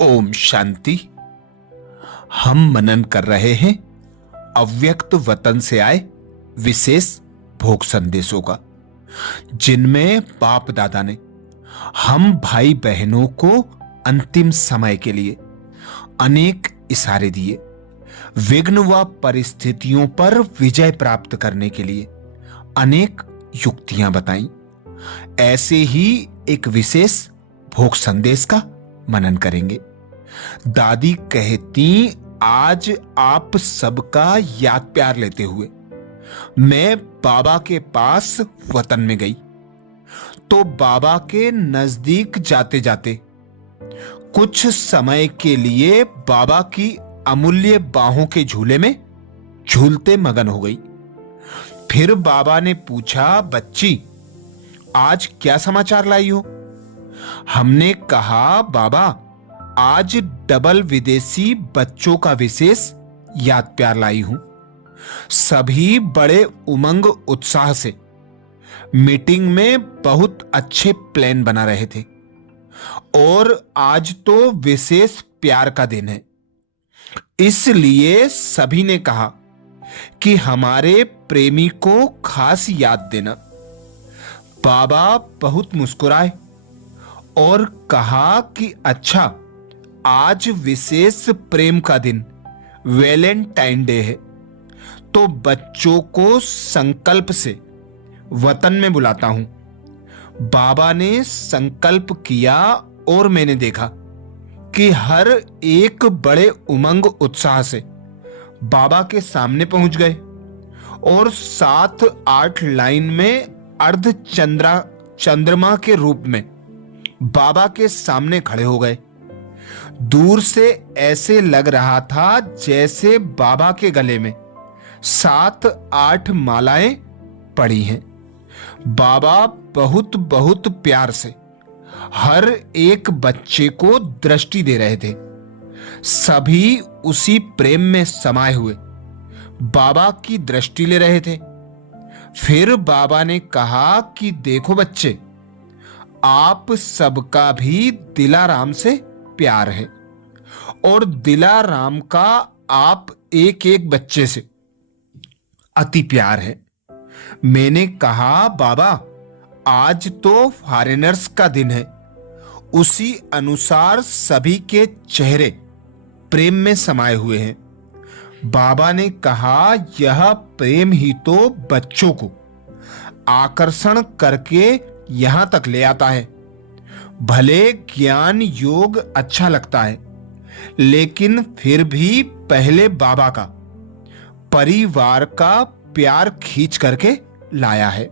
ओम शांति। हम मनन कर रहे हैं अव्यक्त वतन से आए विशेष भोग संदेशों का, जिनमें बाप दादा ने हम भाई बहनों को अंतिम समय के लिए अनेक इशारे दिए, विघ्न व परिस्थितियों पर विजय प्राप्त करने के लिए अनेक युक्तियां बताई। ऐसे ही एक विशेष भोग संदेश का मनन करेंगे। दादी कहती, आज आप सबका याद प्यार लेते हुए मैं बाबा के पास वतन में गई, तो बाबा के नजदीक जाते जाते कुछ समय के लिए बाबा की अमूल्य बाहों के झूले में झूलते मगन हो गई। फिर बाबा ने पूछा, बच्ची आज क्या समाचार लाई हो? हमने कहा, बाबा आज डबल विदेशी बच्चों का विशेष याद प्यार लाई हूं। सभी बड़े उमंग उत्साह से मीटिंग में बहुत अच्छे प्लान बना रहे थे और आज तो विशेष प्यार का दिन है, इसलिए सभी ने कहा कि हमारे प्रेमी को खास याद देना। बाबा बहुत मुस्कुराए और कहा कि अच्छा, आज विशेष प्रेम का दिन वैलेंटाइन डे है, तो बच्चों को संकल्प से वतन में बुलाता हूं। बाबा ने संकल्प किया और मैंने देखा कि हर एक बड़े उमंग उत्साह से बाबा के सामने पहुंच गए और 7-8 लाइन में अर्ध चंद्रमा के रूप में बाबा के सामने खड़े हो गए। दूर से ऐसे लग रहा था जैसे बाबा के गले में 7-8 मालाएं पड़ी हैं। बाबा बहुत बहुत प्यार से हर एक बच्चे को दृष्टि दे रहे थे। सभी उसी प्रेम में समाये हुए बाबा की दृष्टि ले रहे थे। फिर बाबा ने कहा कि देखो बच्चे, आप सबका भी दिलाराम से प्यार है और दिलाराम का आप एक एक बच्चे से अति प्यार है। मैंने कहा, बाबा आज तो फॉरेनर्स का दिन है, उसी अनुसार सभी के चेहरे प्रेम में समाये हुए हैं। बाबा ने कहा, यह प्रेम ही तो बच्चों को आकर्षण करके यहां तक ले आता है। भले ज्ञान योग अच्छा लगता है, लेकिन फिर भी पहले बाबा का परिवार का प्यार खींच करके लाया है।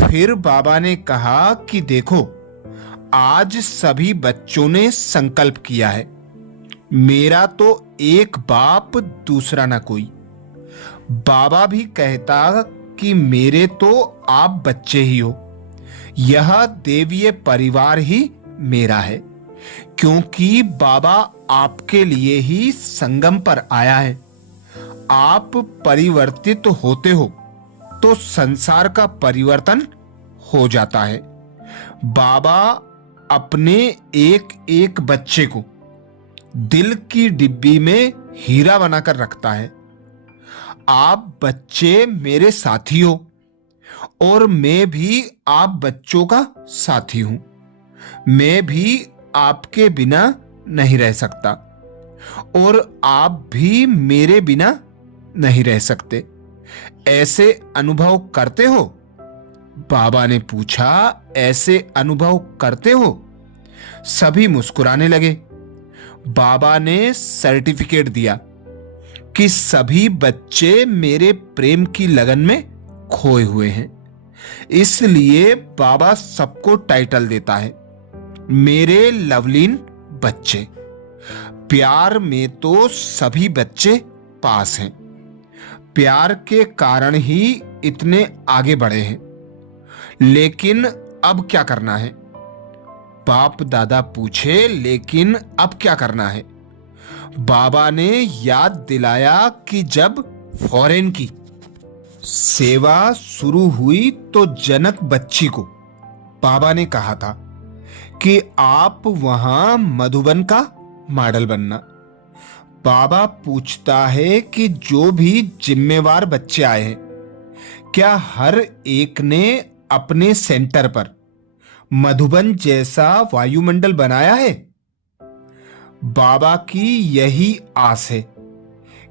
फिर बाबा ने कहा कि देखो, आज सभी बच्चों ने संकल्प किया है, मेरा तो एक बाप दूसरा ना कोई। बाबा भी कहता कि मेरे तो आप बच्चे ही हो, यह देवीय परिवार ही मेरा है, क्योंकि बाबा आपके लिए ही संगम पर आया है। आप परिवर्तित होते हो तो संसार का परिवर्तन हो जाता है। बाबा अपने एक एक बच्चे को दिल की डिब्बी में हीरा बनाकर रखता है। आप बच्चे मेरे साथी हो और मैं भी आप बच्चों का साथी हूं। मैं भी आपके बिना नहीं रह सकता और आप भी मेरे बिना नहीं रह सकते। ऐसे अनुभव करते हो? बाबा ने पूछा, ऐसे अनुभव करते हो? सभी मुस्कुराने लगे। बाबा ने सर्टिफिकेट दिया कि सभी बच्चे मेरे प्रेम की लगन में खोए हुए हैं। इसलिए बाबा सबको टाइटल देता है, मेरे लवलीन बच्चे। प्यार में तो सभी बच्चे पास हैं, प्यार के कारण ही इतने आगे बढ़े हैं। लेकिन अब क्या करना है? बाप दादा पूछे, लेकिन अब क्या करना है? बाबा ने याद दिलाया कि जब फॉरेन की सेवा शुरू हुई तो जनक बच्ची को बाबा ने कहा था कि आप वहां मधुबन का मॉडल बनना। बाबा पूछता है कि जो भी जिम्मेवार बच्चे आए हैं, क्या हर एक ने अपने सेंटर पर मधुबन जैसा वायुमंडल बनाया है? बाबा की यही आस है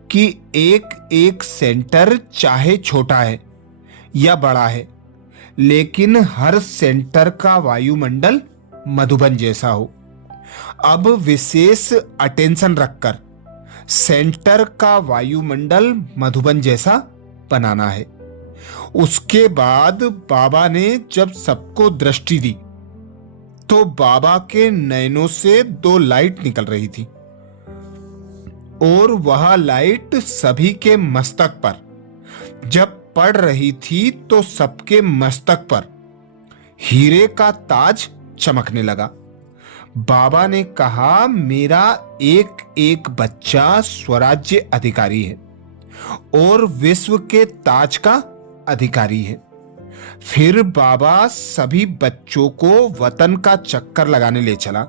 कि एक एक सेंटर चाहे छोटा है या बड़ा है, लेकिन हर सेंटर का वायुमंडल मधुबन जैसा हो। अब विशेष अटेंशन रखकर सेंटर का वायुमंडल मधुबन जैसा बनाना है। उसके बाद बाबा ने जब सबको दृष्टि दी तो बाबा के नयनों से 2 लाइट निकल रही थी और वह लाइट सभी के मस्तक पर जब पड़ रही थी तो सबके मस्तक पर हीरे का ताज चमकने लगा। बाबा ने कहा, मेरा एक एक बच्चा स्वराज्य अधिकारी है और विश्व के ताज का अधिकारी है। फिर बाबा सभी बच्चों को वतन का चक्कर लगाने ले चला।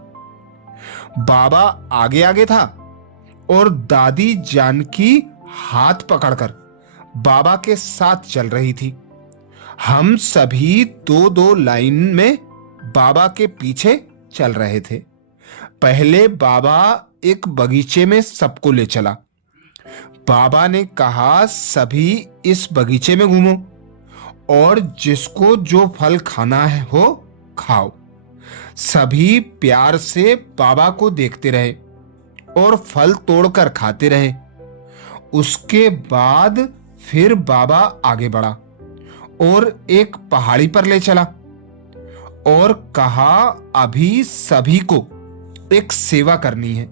बाबा आगे आगे था और दादी जानकी हाथ पकड़कर बाबा के साथ चल रही थी। हम सभी 2-2 लाइन में बाबा के पीछे चल रहे थे। पहले बाबा एक बगीचे में सबको ले चला। बाबा ने कहा, सभी इस बगीचे में घूमो और जिसको जो फल खाना है हो खाओ। सभी प्यार से बाबा को देखते रहे और फल तोड़कर खाते रहे। उसके बाद फिर बाबा आगे बढ़ा और एक पहाड़ी पर ले चला और कहा, अभी सभी को एक सेवा करनी है।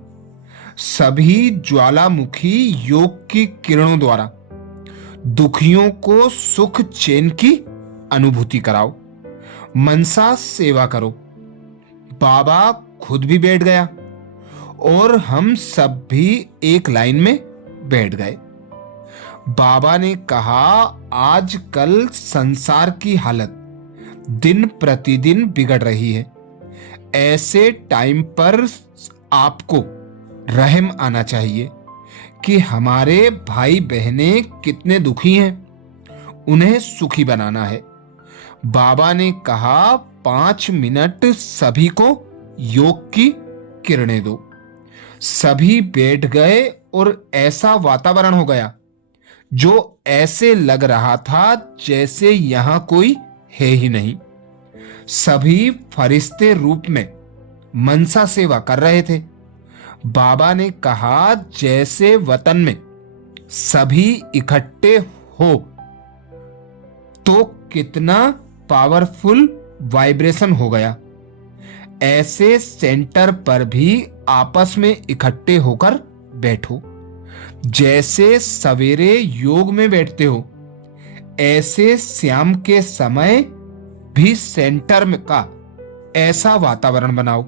सभी ज्वालामुखी योग की किरणों द्वारा दुखियों को सुख चैन की अनुभूति कराओ, मनसा सेवा करो। बाबा खुद भी बैठ गया और हम सब भी एक लाइन में बैठ गए। बाबा ने कहा, आजकल संसार की हालत दिन प्रतिदिन बिगड़ रही है। ऐसे टाइम पर आपको रहम आना चाहिए कि हमारे भाई बहनें कितने दुखी हैं, उन्हें सुखी बनाना है। बाबा ने कहा, 5 मिनट सभी को योग की किरणें दो। सभी बैठ गए और ऐसा वातावरण हो गया जो ऐसे लग रहा था जैसे यहां कोई है ही नहीं। सभी फरिश्ते रूप में मनसा सेवा कर रहे थे। बाबा ने कहा, जैसे वतन में सभी इकट्ठे हो तो कितना पावरफुल वाइब्रेशन हो गया, ऐसे सेंटर पर भी आपस में इकट्ठे होकर बैठो। जैसे सवेरे योग में बैठते हो, ऐसे शाम के समय भी सेंटर में का ऐसा वातावरण बनाओ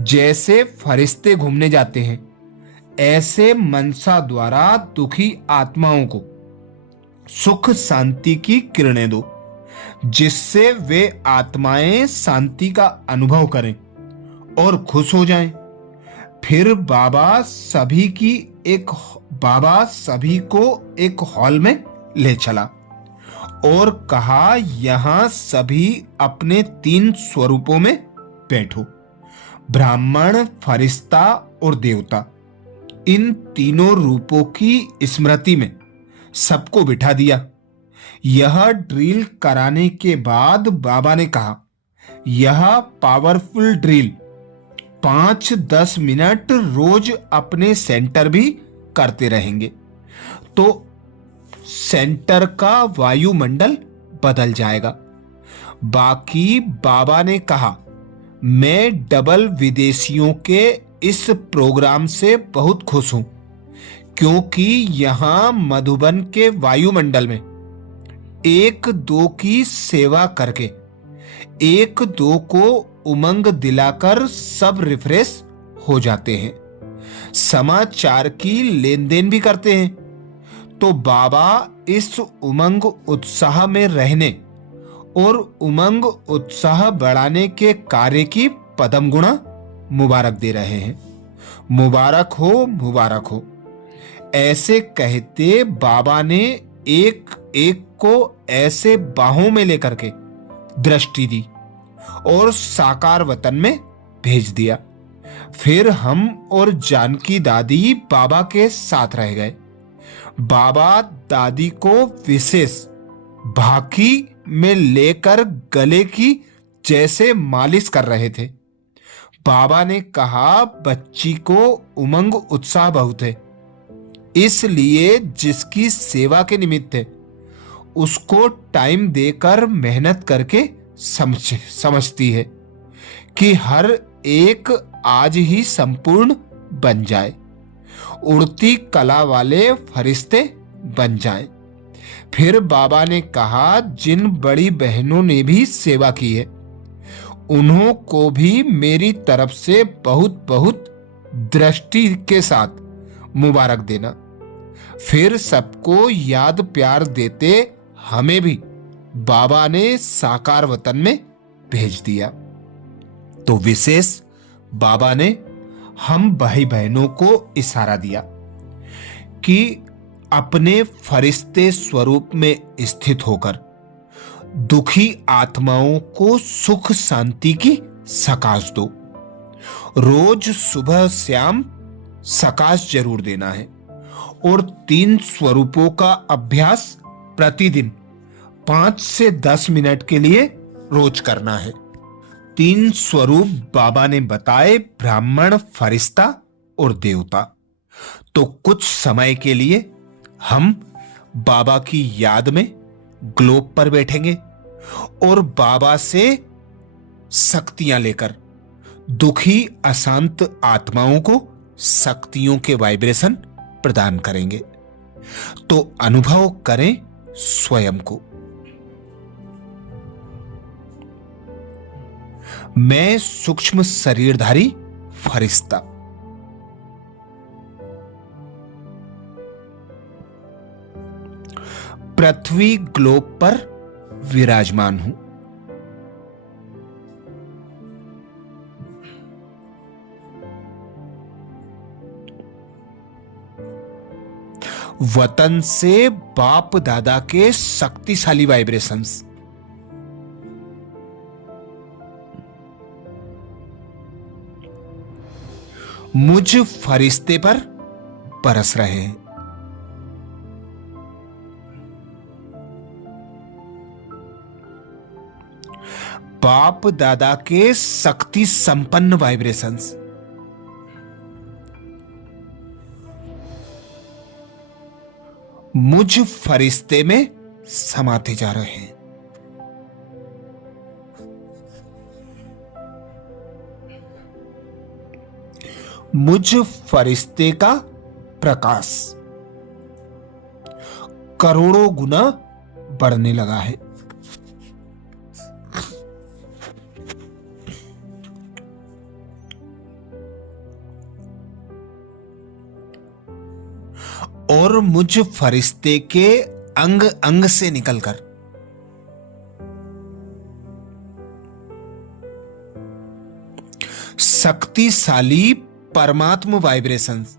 जैसे फरिश्ते घूमने जाते हैं। ऐसे मनसा द्वारा दुखी आत्माओं को सुख शांति की किरणें दो, जिससे वे आत्माएं शांति का अनुभव करें और खुश हो जाएं। फिर बाबा सभी को एक हॉल में ले चला और कहा, यहां सभी अपने 3 स्वरूपों में बैठो, ब्राह्मण, फरिश्ता और देवता। इन तीनों रूपों की स्मृति में सबको बिठा दिया। यह ड्रिल कराने के बाद बाबा ने कहा, यह पावरफुल ड्रिल 5-10 मिनट रोज अपने सेंटर भी करते रहेंगे तो सेंटर का वायुमंडल बदल जाएगा। बाकी बाबा ने कहा, मैं डबल विदेशियों के इस प्रोग्राम से बहुत खुश हूं, क्योंकि यहां मधुबन के वायुमंडल में 1-2 की सेवा करके 1-2 को उमंग दिलाकर सब रिफ्रेश हो जाते हैं, समाचार की लेन देन भी करते हैं। तो बाबा इस उमंग उत्साह में रहने और उमंग उत्साह बढ़ाने के कार्य की पदम गुणा मुबारक दे रहे हैं। मुबारक हो, मुबारक हो। ऐसे कहते बाबा ने एक एक को ऐसे बाहों में लेकर के दृष्टि दी और साकार वतन में भेज दिया। फिर हम और जानकी दादी बाबा के साथ रह गए। बाबा दादी को विशेष भाकी में लेकर गले की जैसे मालिश कर रहे थे। बाबा ने कहा, बच्ची को उमंग उत्साह बहुत है, इसलिए जिसकी सेवा के निमित्त है उसको टाइम देकर मेहनत करके समझती है कि हर एक आज ही संपूर्ण बन जाए, उड़ती कला वाले फरिश्ते बन जाएं। फिर बाबा ने कहा, जिन बड़ी बहनों ने भी सेवा की है उन्हों को भी मेरी तरफ से बहुत बहुत दृष्टि के साथ मुबारक देना। फिर सबको याद प्यार देते हमें भी बाबा ने साकार वतन में भेज दिया। तो विशेष बाबा ने हम भाई बहनों को इशारा दिया कि अपने फरिश्ते स्वरूप में स्थित होकर दुखी आत्माओं को सुख शांति की सकाश दो। रोज सुबह शाम सकाश जरूर देना है और 3 स्वरूपों का अभ्यास प्रतिदिन 5 से 10 मिनट के लिए रोज करना है। 3 स्वरूप बाबा ने बताए, ब्राह्मण, फरिश्ता और देवता। तो कुछ समय के लिए हम बाबा की याद में ग्लोब पर बैठेंगे और बाबा से शक्तियां लेकर दुखी अशांत आत्माओं को शक्तियों के वाइब्रेशन प्रदान करेंगे। तो अनुभव करें स्वयं को। मैं सूक्ष्म शरीरधारी फरिश्ता, पृथ्वी ग्लोब पर विराजमान हूं। वतन से बाप दादा के शक्तिशाली वाइब्रेशंस मुझ फरिश्ते पर बरस रहे हैं। बाप दादा के शक्ति संपन्न वाइब्रेशंस मुझ फरिश्ते में समाते जा रहे हैं। मुझ फरिश्ते का प्रकाश करोड़ों गुना बढ़ने लगा है। और मुझ फरिश्ते के अंग अंग से निकलकर शक्तिशाली परमात्म वाइब्रेशंस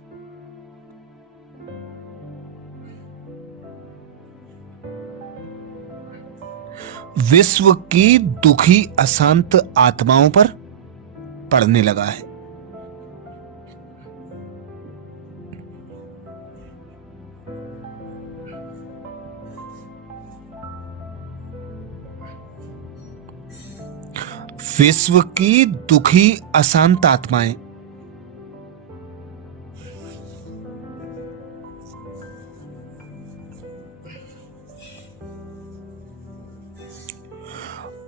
विश्व की दुखी अशांत आत्माओं पर पड़ने लगा है। विश्व की दुखी अशांत आत्माएं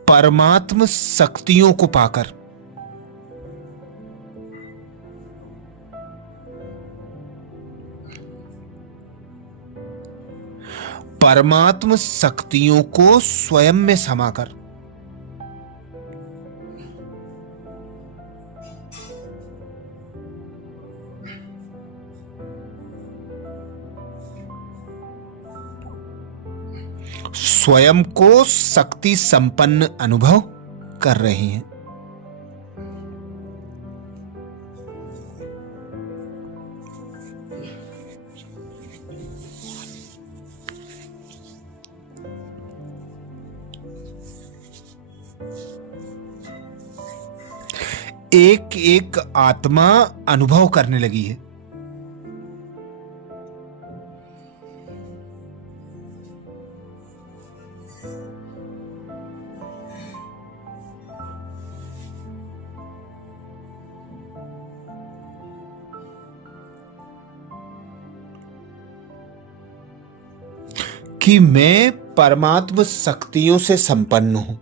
परमात्म शक्तियों को पाकर परमात्म शक्तियों को स्वयं में समाकर स्वयं को शक्ति संपन्न अनुभव कर रही हैं। एक एक आत्मा अनुभव करने लगी है। कि मैं परमात्म शक्तियों से संपन्न हूं।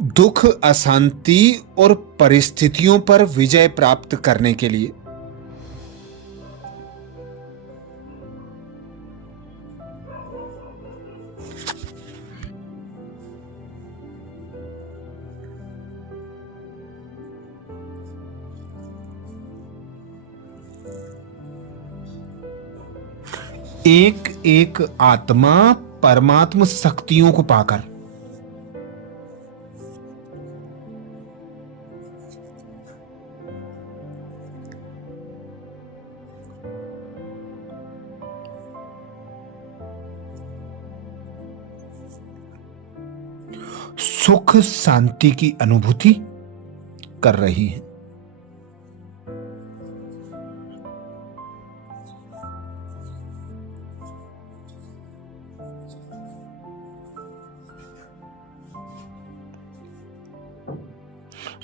दुख, अशांति और परिस्थितियों पर विजय प्राप्त करने के लिए एक एक आत्मा परमात्म शक्तियों को पाकर सुख शांति की अनुभूति कर रही है।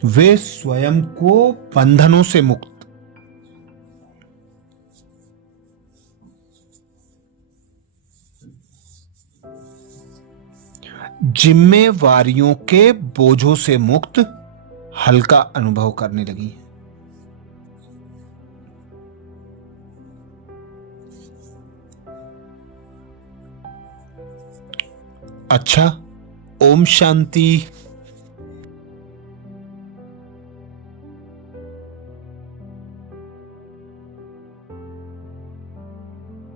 वे स्वयं को बंधनों से मुक्त, जिम्मेवारियों के बोझों से मुक्त, हल्का अनुभव करने लगी है। अच्छा, ओम शांति।